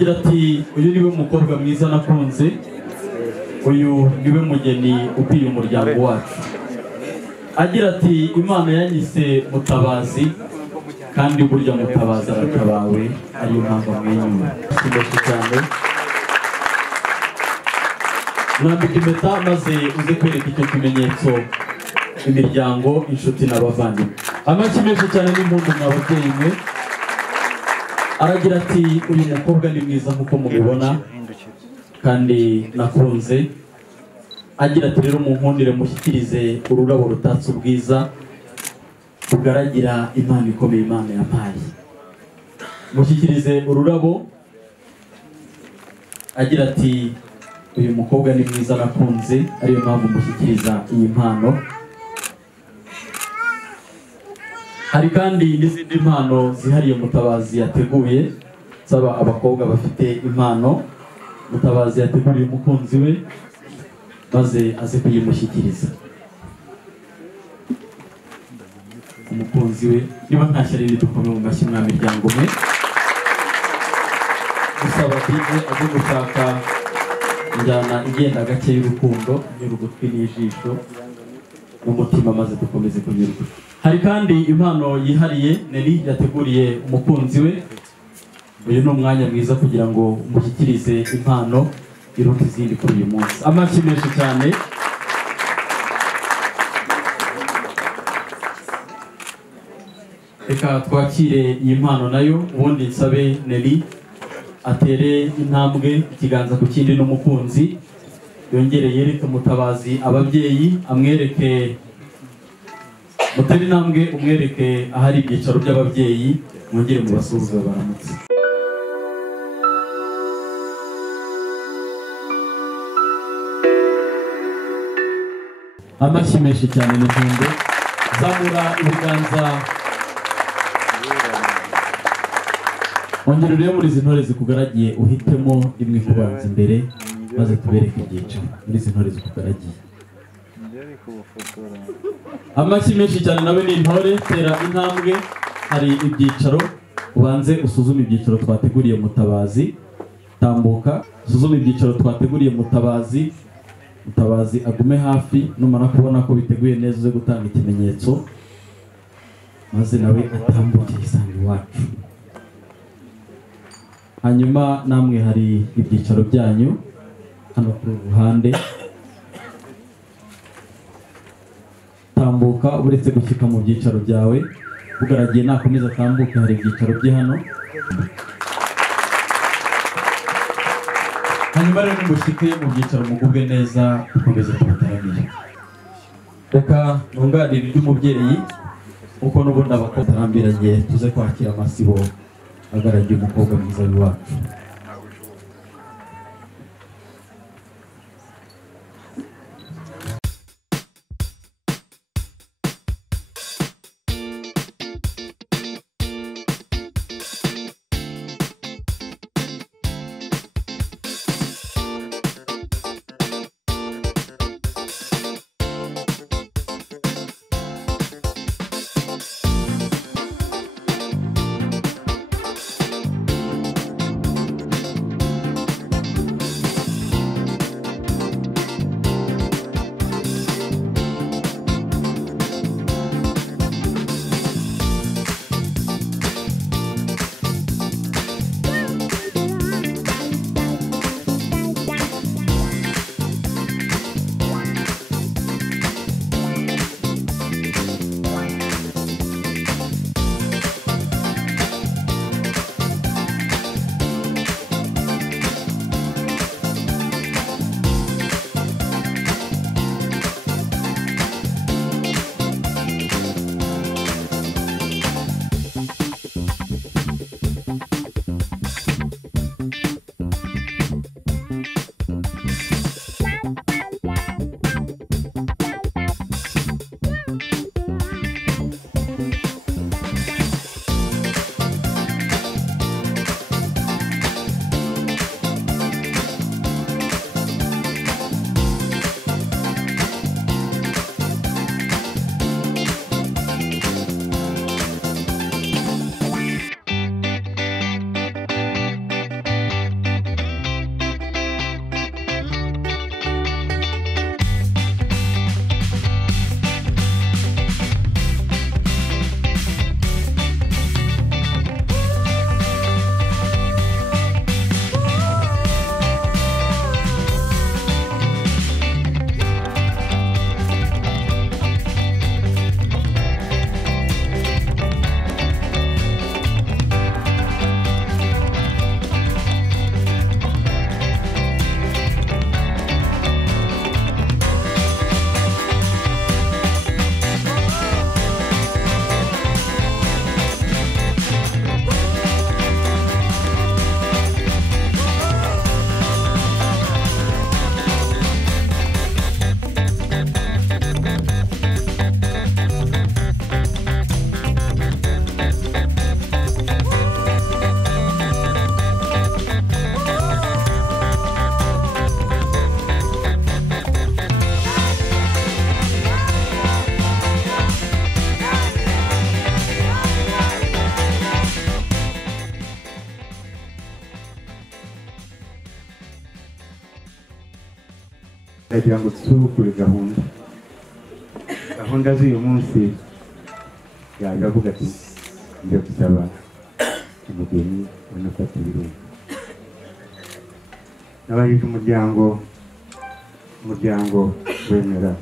agira ati uyu niwe mukobwa mwiza nakunze, uyu niwe mugeni ukwiye umuryango wacu. Agira ati Imana yanyise Mutabazi kandi burya Mutabazi aratabawe, ariyo mpamvu amwenyura. Sindashye cyane mwambika impeta maze uze kwereka icyo kimenyetso imiryango, inshuti n'abavandimwe. Amashyi menshi cyane n'impundu mwababyeyi mwe. Aragira ati uyu mukobwa ni mwiza nk'uko mubibona kandi nakunze. Agira ati rero munkundire mushyikirize ururabo rutatse ubwiza rugaragira Imana ikomeye Imana yampaye. Mushyikirize ururabo. Agira ati uyu mukobwa ni mwiza nakunze, ariyo mpamvu mushyikiriza iyi mpano. Hari kandi n'izindi mpano zihariye Mutabazi yateguye, saba abakobwa bafite impano Mutabazi yateguriye umukunzi we maze aze kuyimushyikiriza. Umukunzi we niba nta shyari dukomeye mu mashyi mwa miryango mwe. Gusaba bize aze gushaka injyana igenda gake y'urukundo, y'urugutwi n'ijisho n'umutima maze dukomeze kunyurwa. Hari kandi impano yihariye Neri yateguriye umukunzi we. Uyu ni umwanya mwiza kugira ngo umushyikirize impano iruta izindi kuri uyu munsi. Amashyi menshi cyane. Reka twakire iyi mpano nayo, ubundi nsabe Neri atere intambwe ikiganza ku kindi n'umukunzi, yongere yereke Mutabazi ababyeyi, amwereke mutere intambwe umwereke ahari ibyicaro by'ababyeyi, mwongere mubasuhuze baramutse. Amashyi menshi cyane n'impundu. Zamura ibiganza, ongera urebe muri izi ntore zikugaragiye, uhitemo imwe kubanza imbere maze tubereke ibyicaro muri izi ntore zikugaragiye. Amashyi menshi cyane nawe ni intore. Tera intambwe, hari ibyicaro, ubanze usuzume ibyicaro twateguriye Mutabazi. Tambuka usuzume ibyicaro twateguriye Mutabazi. Mutabazi agume hafi, numara kubona ko biteguye neza uze gutanga ikimenyetso maze nawe atambuke yisange iwacu. Hanyuma namwe hari ibyicaro byanyu hano ku ruhande. Tambuka uretse gushyika mu byicaro byawe, ugaragiye nakomeza atambuke, hari ibyicaro bye hano. Hanyuma rero nimushyike mu byicaro mugubwe neza, dukomeze tubataramire. Reka ntunganire iby'umubyeyi uko n'ubundi abakobwa batarambiranye, tuze kwakira amasibo agaragiye umukobwa mwiza w'iwacu. ndagira ngo tusubukure gahunda z'uyu munsi yaje avuga ati njya gusaba umugeni wanafata ibirungo n'abajije umuryango wemera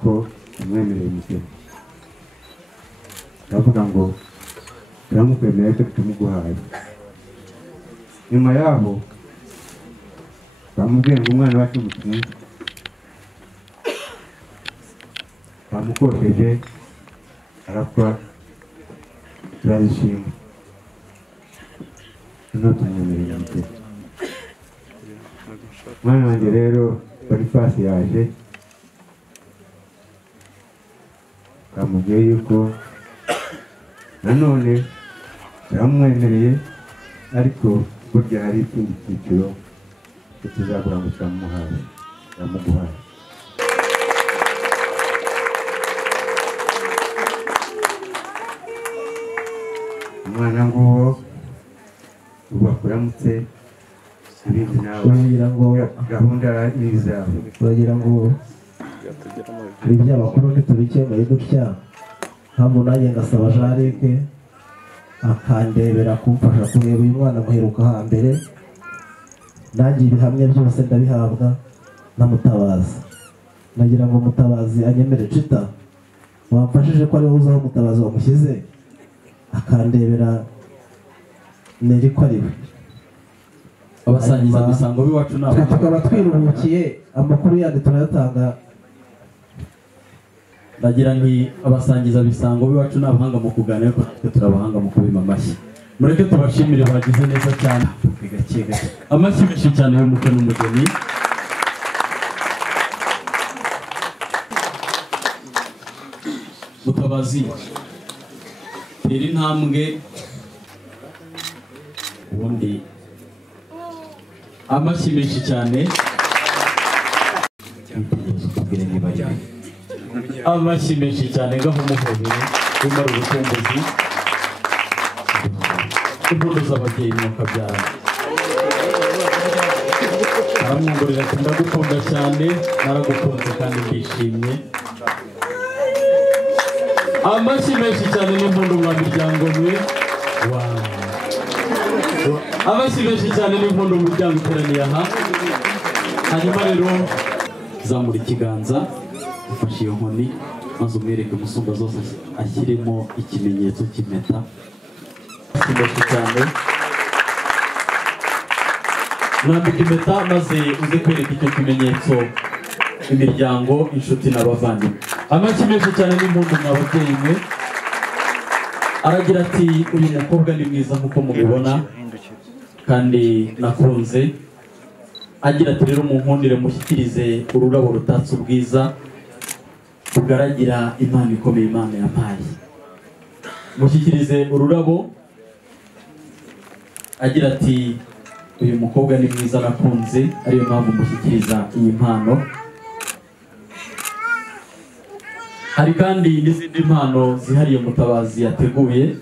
ko umwemereye umugeni ndavuga ngo turamukwemerera ko tumuguhaye nyuma yaho bamubwiye ngo umwana wacu mutumwe bamukosheje arapfa turabishima noneho tumwemereye umugeni umwana wanjye rero Bonifasi yaje bamubwiye yuko nanone turamwemereye ariko burya hari ikindi cyiciro tuzagura ngo turamuguhaye umwana nguwo ubu akuramutse ibindi nawe uragira ngo gahunda n'izawe uragira ngo iby'abakuru ntitubikemure dutya ntabwo nanjye ngasaba Jarike akandebera kumfasha kureba uyu mwana muheruka hambere nanjye ibihamya byose ndabihabwa na Mutabazi nagira ngo Mutabazi anyemere Cita wamfashije ko ariwe uzaho Mutabazi wamushyize akandebera neri ko ariwe abasangiza misango b'iwacu nabo tukaba twiruhukiye amakuru yandi turayatanga ndagira nti abasangiza bisango b'iwacu n'abahanga mu kuganira ko natwe turabahanga mu kubima amashyi mureke tubashimire bagize neza cyane gake gake amashyi menshi cyane y'umukwe n'umugeni Mutabazi tera intambwe ubundi amashyi menshi cyane amashyi menshi cyane ngaho umuhobere umara ubutumbuzi impundu z'ababyeyi mukabyara aramwongorera ati ndagukunda cyane naragukunze kandi ndishimye amashyi menshi cyane n'impundu mwa miryango mwe amashyi menshi cyane n'impundu mu muryango uteraniye aha hanyuma rero zamura ikiganza ufashe iyo nkoni maze umwereke umusumba zose ashyiremo ikimenyetso cy'impeta menshi cyane mwambika impeta maze uze kwereka icyo kimenyetso imiryango inshuti n'abavandimwe amashyi menshi cyane n'impundu mw'ababyeyi mwe aragira ati uyu mukobwa ni mwiza nk'uko mubibona kandi nakunze agira ati rero munkundire mushyikirize ururabo rutatse ubwiza rugaragira impano ikomeye Imana yampaye mushyikirize ururabo agira ati uyu mukobwa ni mwiza nakunze ariyo mpamvu mushyikiriza iyi mpano hari kandi n'izindi mpano zihariye Mutabazi yateguye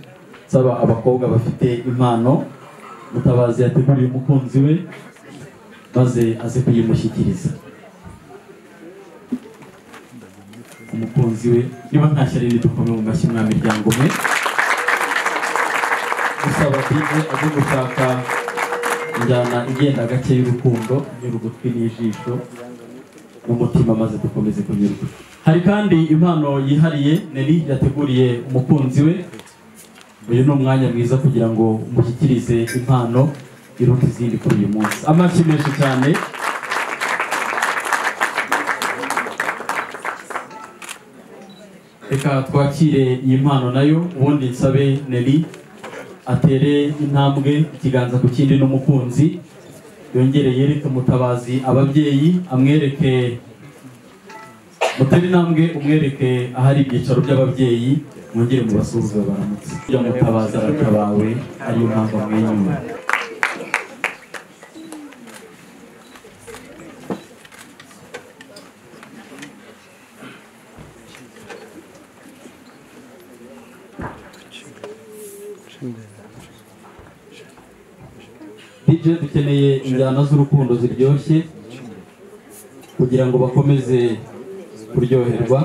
saba abakobwa bafite impano Mutabazi yateguriye umukunzi we maze aze kuyimushyikiriza umukunzi we niba ntashyira dukome mu mashyi mwa miryango mwe usaba DJ aje gushaka injyana igenda gake y'urukundo nyir'ugutwi n'ijisho n'umutima maze dukomeze kunyurwa hari kandi impano yihariye Neri yateguriye umukunzi we uyu ni umwanya mwiza kugira ngo umushyikirize impano iruta izindi kuri uyu munsi amashyi menshi cyane reka twakire iyi mpano nayo ubundi nsabe Neri atere intambwe ikiganza ku kindi n'umukunzi yongere yereke Mutabazi ababyeyi amwereke mutere intambwe umwereke ahari ibyicaro by'ababyeyi mwongere mubasuhuze baramutse ya Mutabazi aratabawe ariyo mpamvu amwenyura DJ dukeneye injyana z'urukundo ziryoshye kugira ngo bakomeze kuryoherwa.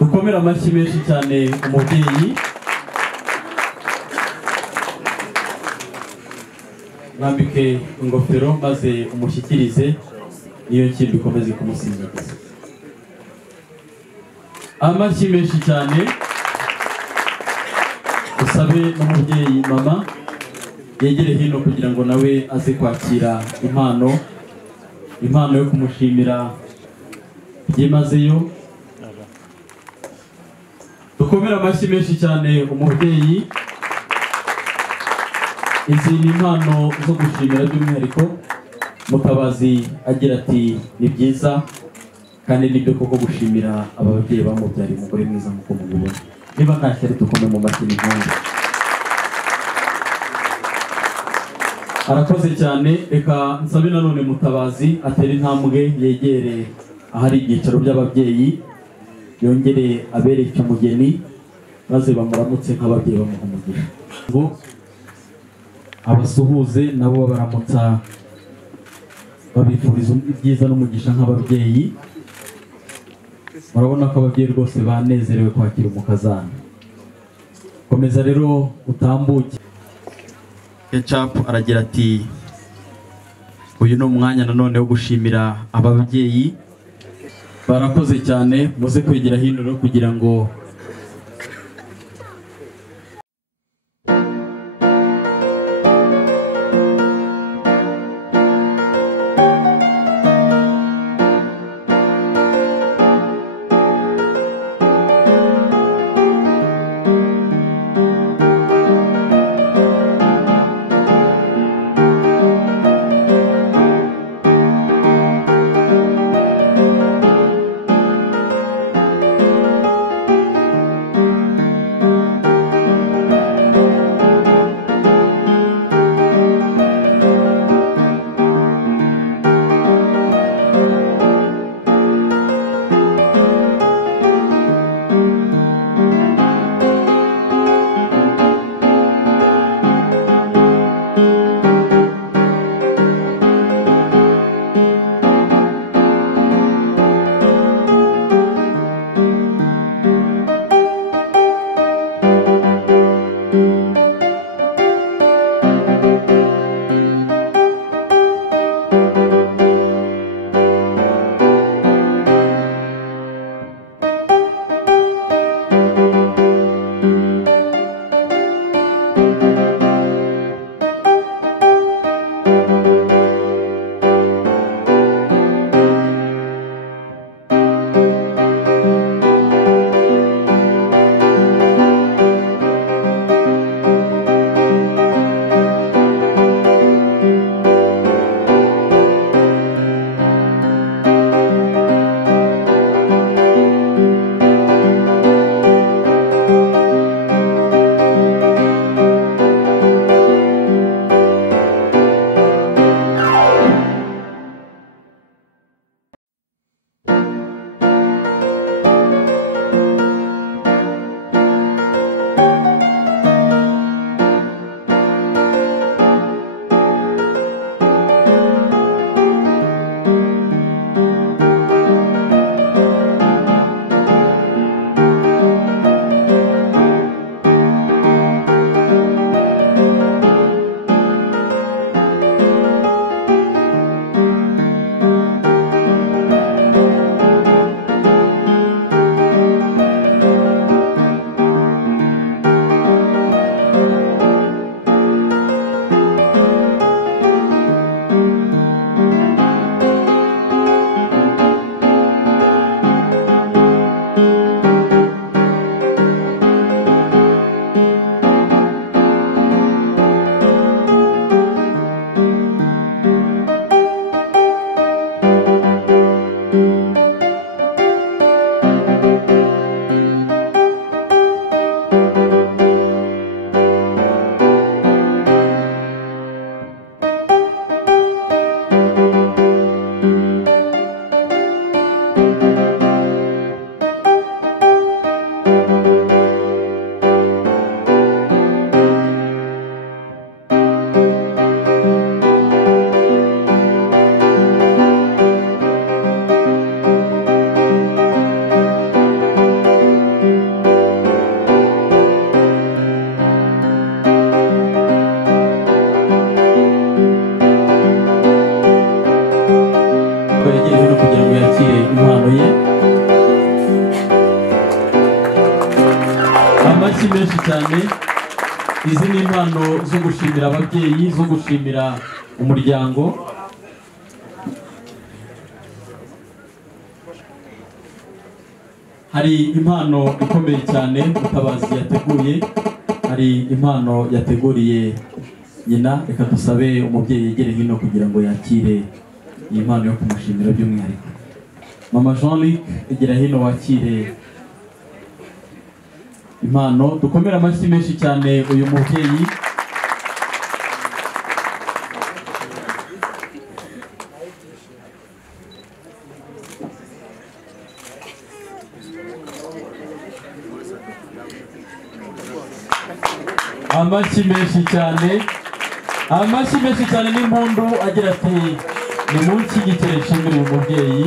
Dukomera amashyi menshi cyane umubyeyi. Mwambike ingofero maze umushyikirize niyo kintu bikomeze kumusingiza. Amashyi menshi cyane. Usabe n'umubyeyi mama yegere hino kugira ngo nawe aze kwakira impano yo kumushimira byimazeyo. Dukomera amashyi menshi cyane umubyeyi. Izi ni impano zo gushimira by'umwihariko. Mutabazi agira ati ni byiza kandi nibyo koko gushimira ababyeyi bamubyariye umugore mwiza nk'uko mubibona. Niba nta shyari dukome mu mashyi n'impundu. Arakoze cyane. Reka nsabe nanone Mutabazi atera intambwe yegere ahari ibyicaro by'ababyeyi, yongere abereke umugeni maze bamuramutse nk'ababyeyi bamuha umugisha. Ngo abasuhuze nabo babaramutsa babifuriza ibyiza n'umugisha nk'ababyeyi. Murabona ko ababyeyi rwose banezerewe kwakira umukazana. Komeza rero utambuke. Ketchup aragira ati uyu ni umwanya nanone wo gushimira ababyeyi. Barakoze cyane. Muze kwegera hino kugira ngo cyane. Izi ni impano zo gushimira ababyeyi, zo gushimira umuryango. Hari impano ikomeye cyane Mutabazi yateguye, hari impano yateguriye nyina. Reka dusabe umubyeyi yegere hino kugira ngo yakire iyi mpano yo kumushimira by'umwihariko. Mama Jean-Luc, egera hino wakire impano. Dukomere amashyi menshi cyane uyu mubyeyi. Amashyi menshi cyane, amashyi menshi cyane n'impundu agira ati ni munsi y'igikere nshimira uyu mubyeyi.